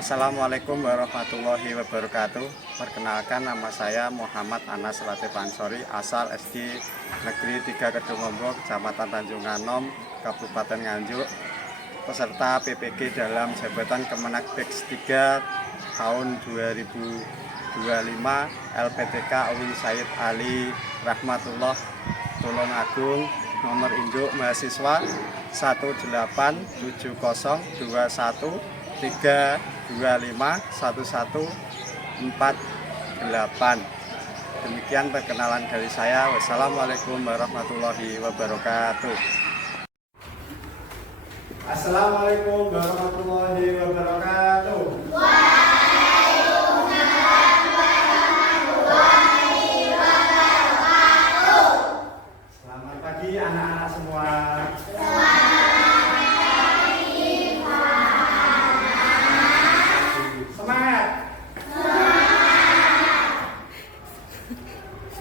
Assalamualaikum warahmatullahi wabarakatuh. Perkenalkan, nama saya Muhammad Anas Latif Ansori, asal SD Negeri 3 Kedungombo, Kecamatan Tanjung Anom, Kabupaten Nganjuk. Peserta PPG dalam jabatan Kemenak Dex 3 tahun 2025 LPTK Uwin Said Ali Rahmatullah Tulungagung, nomor induk mahasiswa 1871213251148. Demikian perkenalan dari saya. Wassalamualaikum warahmatullahi wabarakatuh. Assalamualaikum warahmatullahi wabarakatuh. Waalaikumsalam warahmatullahi wabarakatuh. Selamat pagi anak-anak semua.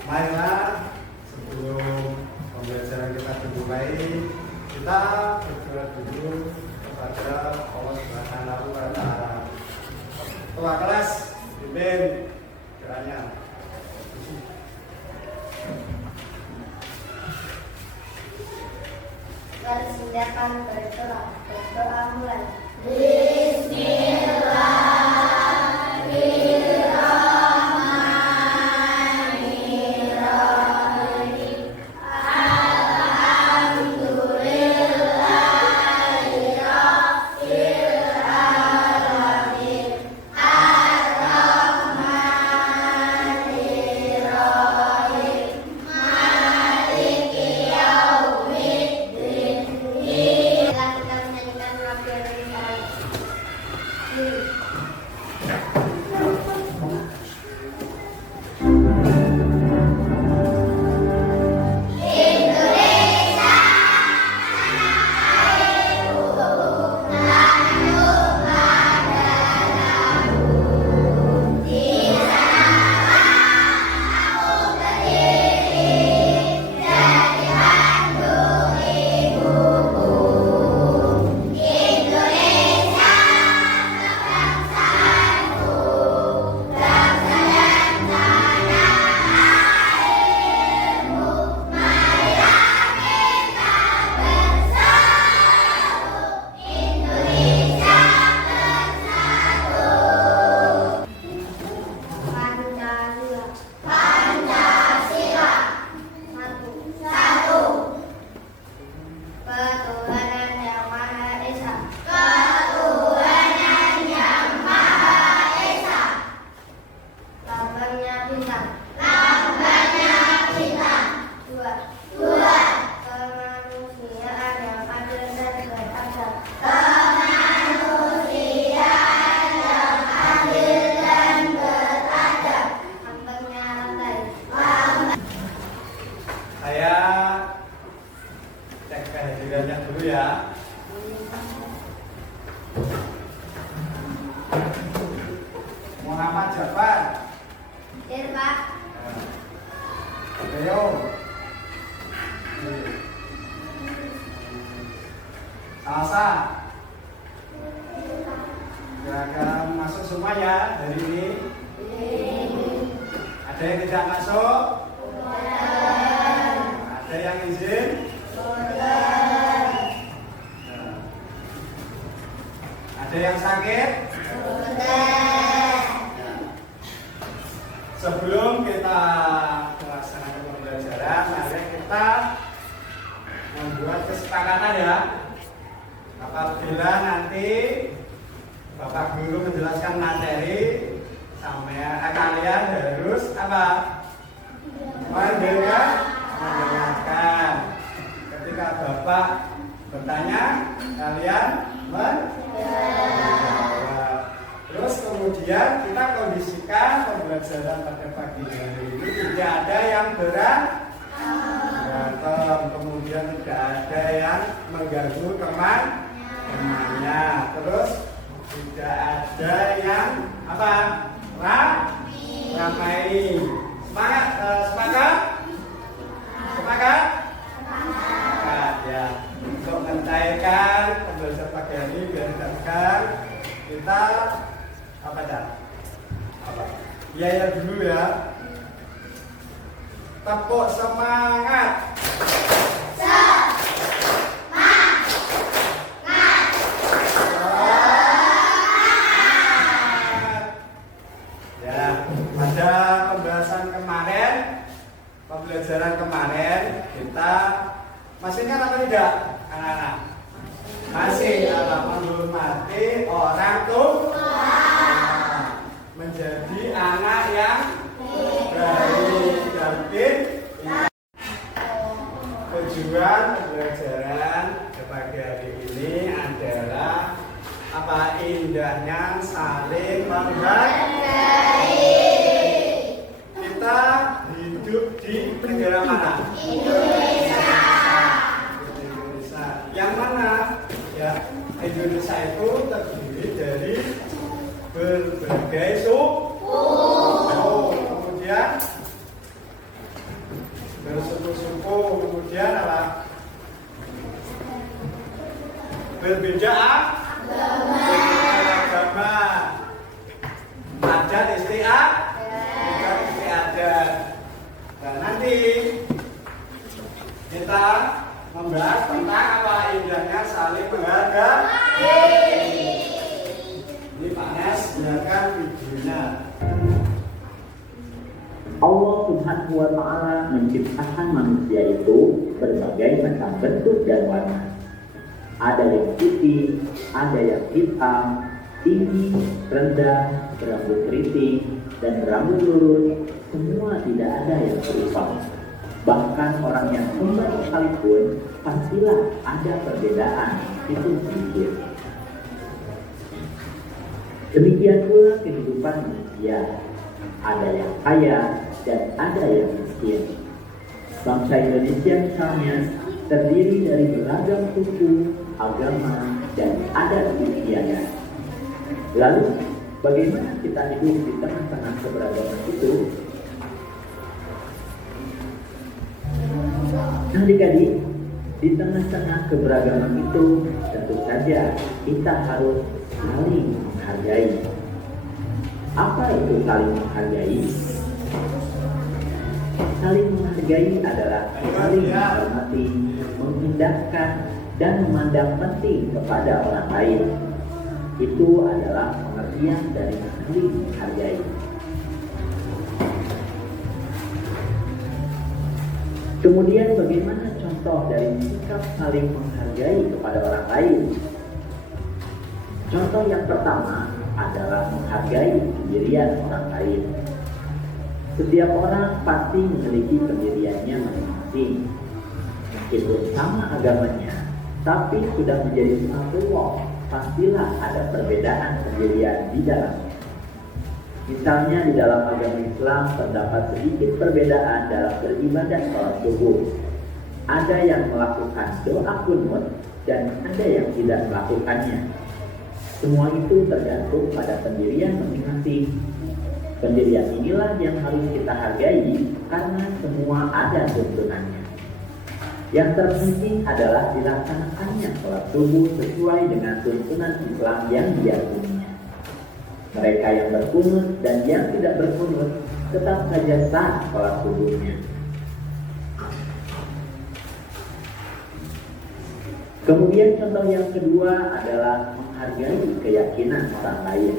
Marilah, sebelum pembelajaran kita dimulai, kita berdoa dulu kepada Allah Subhanahu wa Ta'ala. Ketua kelas, pimpin doanya. Persilakan berdoa mulai. Bismillah. Saya cek kehadirannya dulu ya. Muhammad Jafar. Hadir, Pak. Leo. Salsa. Silakan masuk semua ya hari ini. Ada yang tidak masuk? Ada yang izin? Ada yang sakit? Sebelum kita melaksanakan pembelajaran, mari kita membuat kesepakatan ya. Apabila nanti Bapak Guru menjelaskan materi, kalian harus apa? Mendengarkan. Ketika Bapak bertanya, kalian menjawab. Terus kemudian kita kondisikan pembelajaran pada pagi hari ini tidak ada yang berantem, kemudian tidak ada yang mengganggu temannya, terus tidak ada yang apa? Ramai. Semangat, sepakat? Sepakat? Sepakat ya. Untuk mencairkan pembelajaran pagi hari biar kita Apa dah? Apa? Ya dulu ya. Tepuk semangat. Ya, pada pembelajaran kemarin kita masih ingat apa tidak, anak-anak? Masih menghormati orang tua, menjadi anak yang baik dan pintar. Tujuan pembelajaran pagi hari ini adalah apa? Indahnya saling menghargai. Kita hidup di negara mana? Indonesia. Yang mana? Ya, Indonesia itu terdiri dari berbagai suku. Kemudian bersuku-suku, kemudian apa? Berbeda agama, adat istiadat. Dan nanti kita membahas tentang apa indahnya saling menghargai. Ini Pak Nes, silakan videonya. Allah Subhanahu wa Ta'ala menciptakan manusia itu berbagai macam bentuk dan warna. Ada yang putih, ada yang hitam, tinggi, rendah, berambut keriting, dan berambut lurus. Semua tidak ada yang serupa. Bahkan orang yang kembar sekalipun pastilah ada perbedaan itu sedikit. Demikian pula kehidupan manusia. Ada yang kaya dan ada yang miskin. Bangsa Indonesia misalnya terdiri dari beragam suku, agama, dan adat istiadat. Lalu, bagaimana kita hidup di tengah-tengah keberagaman itu? Adik-adik, di tengah-tengah keberagaman itu tentu saja kita harus saling menghargai. Apa itu saling menghargai? Saling menghargai adalah saling menghormati, mengindahkan, dan memandang penting kepada orang lain. Itu adalah pengertian dari saling menghargai. Kemudian bagaimana contoh dari sikap saling menghargai kepada orang lain? Contoh yang pertama adalah menghargai pendirian orang lain. Setiap orang pasti memiliki pendiriannya masing-masing. Meskipun sama agamanya, tapi sudah menjadi satu, pastilah ada perbedaan pendirian di dalamnya. Misalnya di dalam agama Islam terdapat sedikit perbedaan dalam beribadah sholat subuh. Ada yang melakukan doa kunut dan ada yang tidak melakukannya. Semua itu tergantung pada pendirian masing-masing. Pendirian inilah yang harus kita hargai karena semua ada tuntunannya. Yang terpenting adalah dilaksanakannya sholat subuh sesuai dengan tuntunan Islam yang diyakininya. Mereka yang berkunut dan yang tidak berkunut tetap saja sah sholat subuhnya. Kemudian contoh yang kedua adalah menghargai keyakinan orang lain.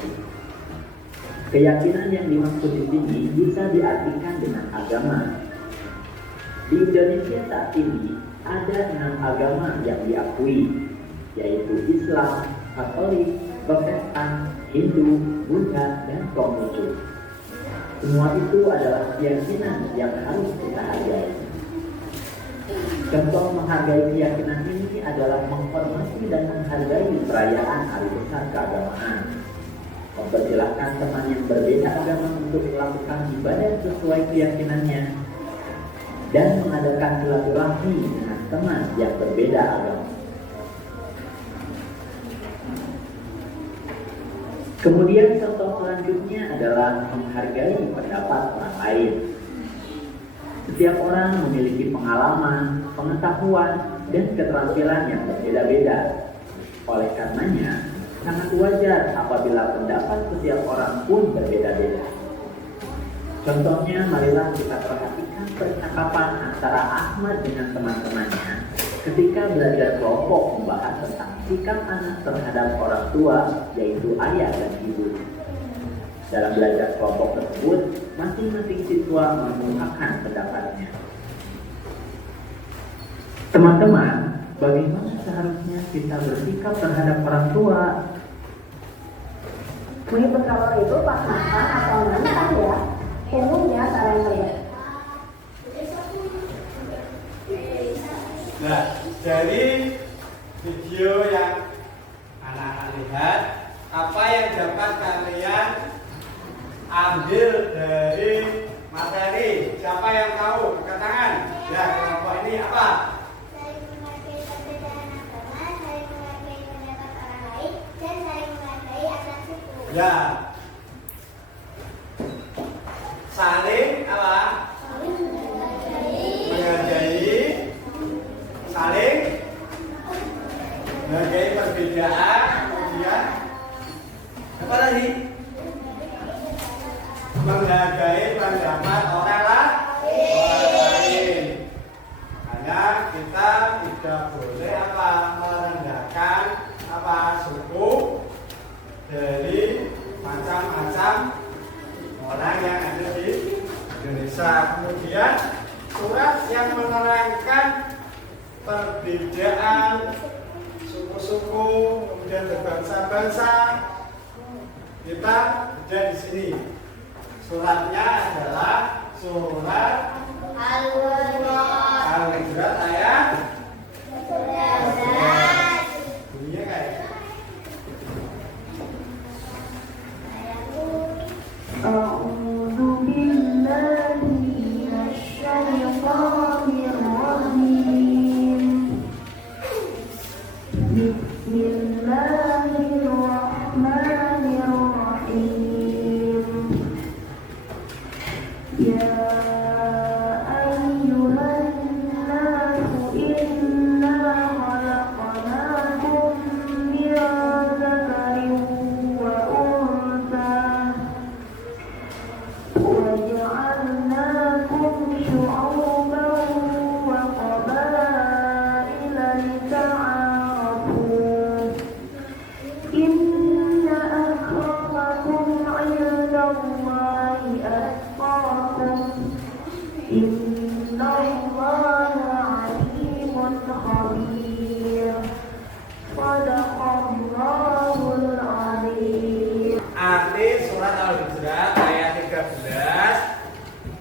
Keyakinan yang dimaksud di sini bisa diartikan dengan agama. Di Indonesia saat ini ada 6 agama yang diakui, yaitu Islam, Katolik, Protestan, Hindu, Buddha, dan Konghucu. Semua itu adalah keyakinan yang harus kita hargai. Contoh menghargai keyakinan ini adalah menghormati dan menghargai perayaan hari besar keagamaan. Mempersilahkan teman yang berbeda agama untuk melakukan ibadah sesuai keyakinannya. Dan mengadakan silaturahmi dengan teman yang berbeda agama. Kemudian contoh selanjutnya adalah menghargai pendapat orang lain. Setiap orang memiliki pengalaman, pengetahuan, dan keterampilan yang berbeda-beda. Oleh karenanya, Sangat wajar apabila pendapat setiap orang pun berbeda-beda. Contohnya, marilah kita perhatikan percakapan antara Ahmad dengan teman-temannya ketika belajar kelompok membahas tentang sikap anak terhadap orang tua, yaitu ayah dan ibu. Dalam belajar kelompok tersebut, masing-masing siswa mengungkapkan pendapatnya. Teman-teman, bagaimana seharusnya kita bersikap terhadap orang tua? Mengikut kalau itu pasangan atau mentah ya, umumnya saling berbeda. Nah, dari video yang anak-anak lihat, apa yang dapat kalian ambil dari materi? Siapa yang tahu? Angkat tangan. Ya, kelompok ini apa? Saling menghargai perbedaan agama, saling menghargai pendapat orang lain, dan saling menghargai anak suku. Ya. Saling apa? Saling menghargai. Menghargai. Saling menghargai perbedaan. Kemudian apa lagi? Menghargai pendapat orang lain. Hanya kita tidak boleh apa merendahkan apa suku dari macam-macam orang yang ada di Indonesia. Kemudian surat yang menerangkan perbedaan suku-suku, kemudian berbangsa-bangsa, kita ada di sini. Suratnya adalah surat Al-Hujurat ayat 11. Bunyinya kayak A'udzu billahi minasyaitonir rajim. Bismillahirrahmanirrahim. Ya ayyuhan nasu inna khalaqnakum min dzakarin wa untha وجعلناكم شعوبا وقبائل لتعارفوا إن أكرمكم عند الله أتقاكم إن الله عليم خبير صدق الله العظيم. arti surat Al-Hujurat ayat 13.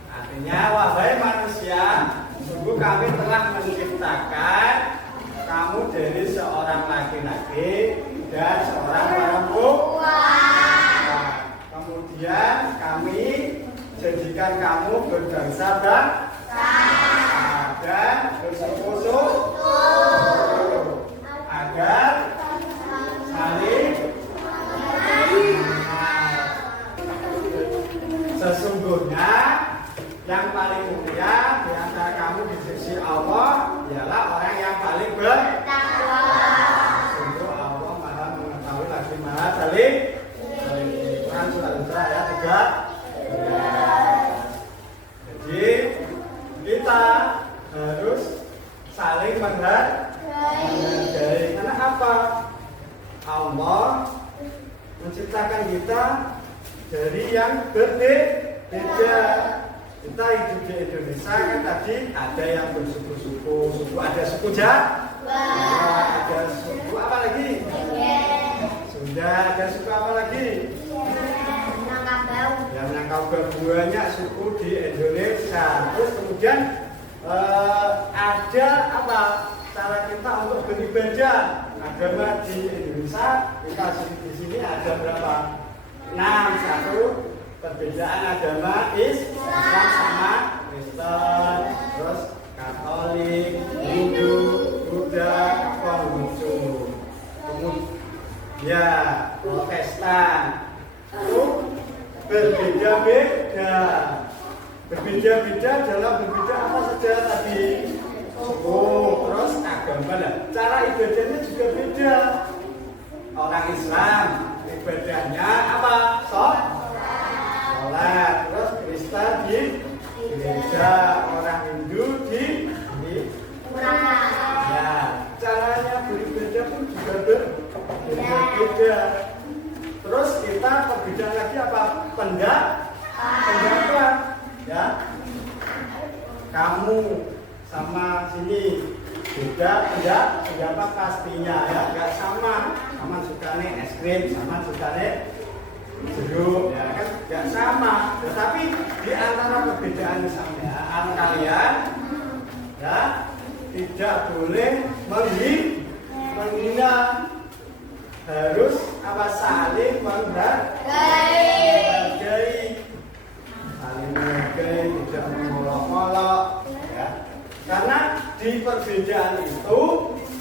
Artinya, wahai manusia, sungguh kami telah menciptakan kamu dari seorang laki-laki dan seorang perempuan. Kemudian kami jadikan kamu berbangsa-bangsa dan bersuku-suku agar saling sesungguhnya yang paling mulia di antara kamu di sisi Allah ialah orang yang paling bertakwa. Sungguh Allah Maha mengetahui lagi Maha saling. Quran surat Al-Hujurat ayat 3. Jadi kita harus saling menghargai. Karena apa? Allah menciptakan kita dari yang berbeda. Kita hidup di Indonesia kan tadi ada yang bersuku-suku, ada suku Jawa, ada suku apa lagi? Sunda, ada suku apa lagi? Yang Minangkabau, banyak suku di Indonesia. Terus kemudian ada apa? Cara kita untuk beribadah agama di Indonesia, kita di sini ada berapa? 6. Satu, perbedaan agama Islam sama Kristen, terus Katolik, Hindu, Buddha, Konghucu, kemudian Protestan. Itu berbeda-beda. Berbeda-beda dalam berbeda apa saja tadi? Suku, terus agama. Cara ibadahnya juga beda. orang Islam ibadahnya apa? Sholat. Terus Kristen di gereja, orang Hindu di ya, caranya beribadah pun juga berbeda. Terus kita perbedaan lagi apa? Pendapat, ya. Kamu sama sini beda pendapat pastinya ya, nggak sama. Sama sukanya es krim, sama sukanya jeruk, ya kan nggak sama. Tetapi di antara perbedaan sampean kalian, ya tidak boleh menghina, harus apa saling menghargai, tidak mengolok-olok, ya. Karena di perbedaan itu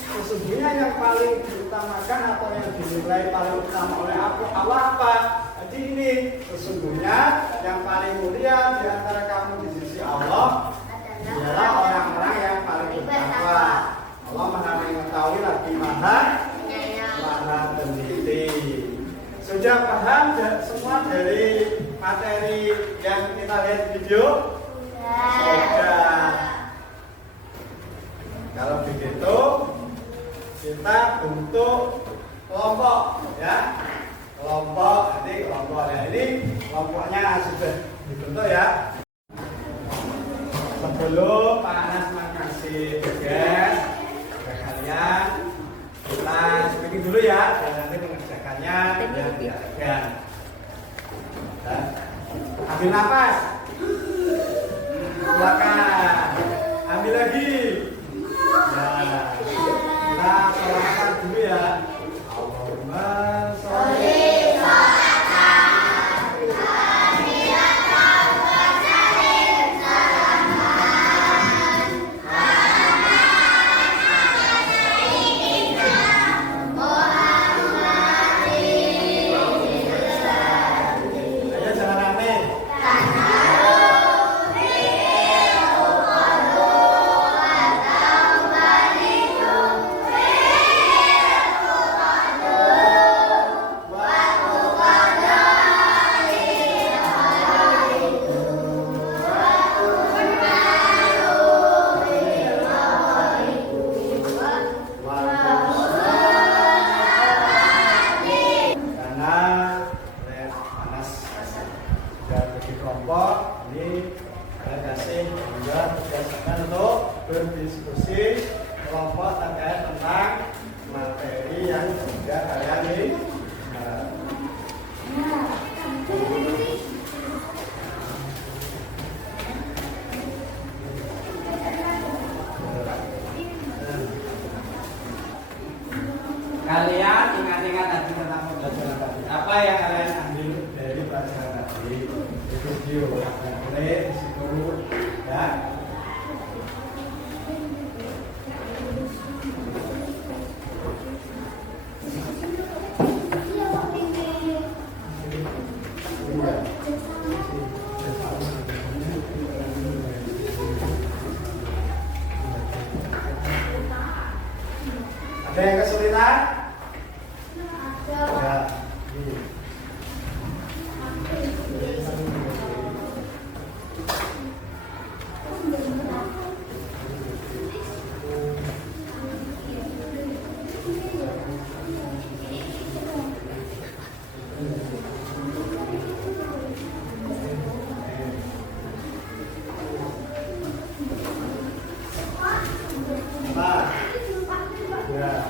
sesungguhnya yang paling diutamakan atau yang dinilai paling utama oleh Allah apa? Jadi ini sesungguhnya yang paling mulia di antara kamu di sisi Allah adalah orang-orang yang paling bertakwa. Allah Maha mengetahui lagi Maha teliti. Sudah paham semua dari materi yang kita lihat video? Sudah. Kalau begitu kita bentuk kelompok, ya. Kelompok, nanti kelompoknya ini kelompoknya sudah dibentuk ya. Sebelum Pak Anas mengasih tugas ke kalian, kita speaking dulu ya, dan nanti mengerjakannya dan diajarkan. Ambil nafas, keluarkan, ambil lagi. Nah, kita selawatan dulu ya. Allahumma sholli. Berdiskusi kelompok terkait tentang materi yang sudah kalian ini. Kalian ingat-ingat tadi tentang pembelajaran tadi. Apa yang kalian ambil dari pelajaran tadi? Video, boleh disitu ya. Ada yang kesulitan? Ya. Nah. Ya.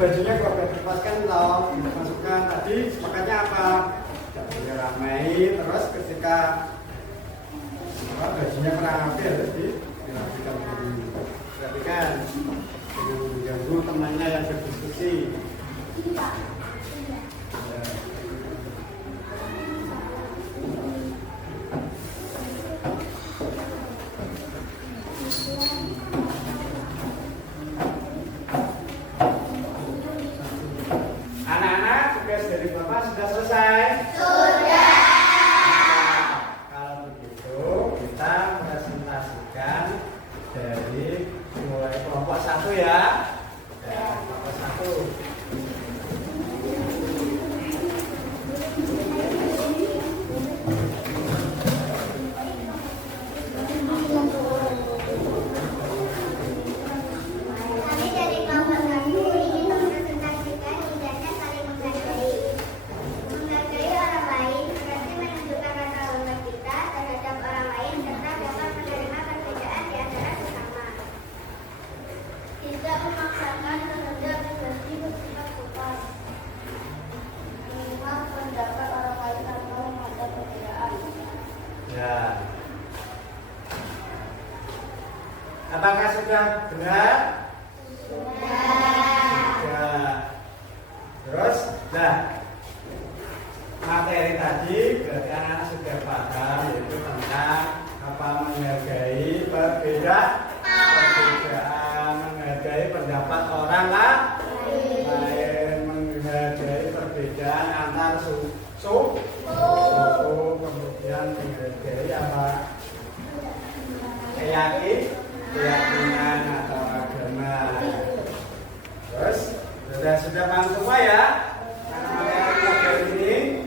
bajunya kok lepaskan loh, masukkan tadi sepakatnya apa? Bajunya ramai, terus ketika bajunya kurang rapi harus dirapikan dulu. Perhatikan, jangan mengganggu temannya yang berdiskusi. Anak-anak, tugas dari Bapak sudah selesai? Sudah. Kalau begitu, kita presentasikan dari mulai kelompok 1 ya. Kelompok 1. Kami dari kelompok 1 ingin mempresentasikan indahnya saling menghargai. Menghargai orang lain berarti menunjukkan rasa hormat kita terhadap orang lain serta dapat menerima perbedaan di antara sesama. Tidak memaksakan kehendak pribadi bersifat sopan. Menerima pendapat orang lain tanpa memandang perbedaan. Ya. Apakah sudah benar? Sudah. Terus, nah, materi tadi berarti anak sudah paham, yaitu tentang apa menghargai perbedaan, menghargai pendapat orang lain, menghargai perbedaan antar suku, kemudian menghargai apa? Keyakinan atau agama. Terus sudah paham semua ya? Materi ini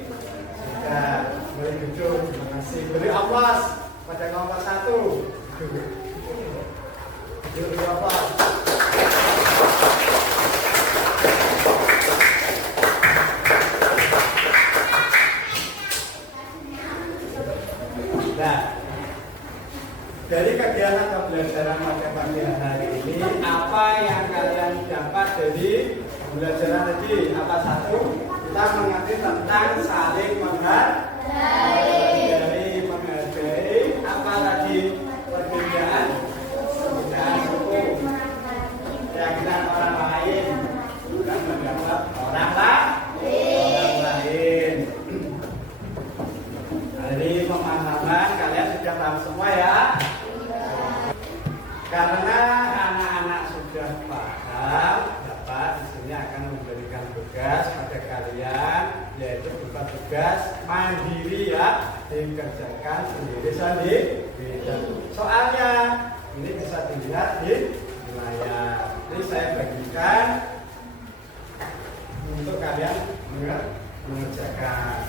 sudah. Boleh duduk. Terima kasih. Beri aplaus pada kelompok 1. Beri aplaus. Nah, dari kegiatan pembelajaran pada pagi hari ini, apa yang kalian dapat dari pembelajaran tadi? Apa? 1, kita mengerti tentang saling menghargai. Apa tadi? Perbedaan suku, keyakinan orang lain, bukan pendapat orang lain. Dari pemahaman kalian sudah paham semua ya? Karena anak-anak sudah paham, Bapak di sini akan memberikan tugas pada kalian, yaitu berupa tugas mandiri ya, dikerjakan sendiri. Soalnya ini bisa dilihat di layar. Ini saya bagikan untuk kalian mengerjakan.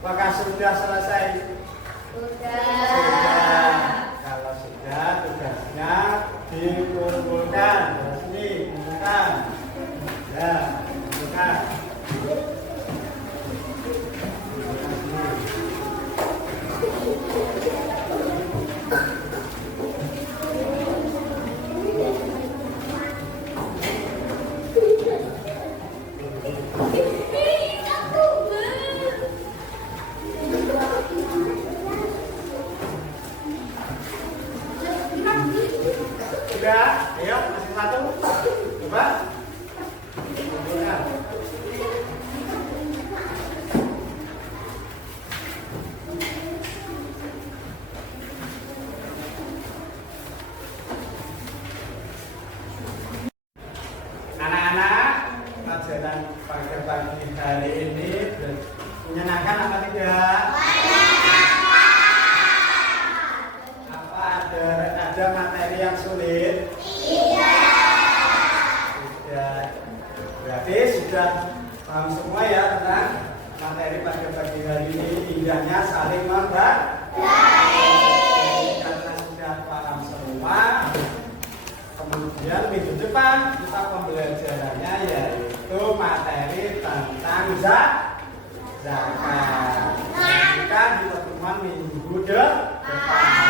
Apakah sudah selesai? Sudah. Kalau sudah, tugasnya dikumpulkan. Resmi, kumpulkan. Ya, kumpulkan. sudah? Ayo, masih satu. Coba. Anak-anak, pelajaran pagi hari ini menyenangkan apa tidak? Apa ada materi yang sulit? Tidak. Berarti sudah paham semua ya tentang materi pada pagi hari ini. Indahnya saling membaik. Karena sudah paham semua, kemudian minggu depan kita pembelajarannya yaitu materi tentang zakat. Kita di pertemuan minggu depan.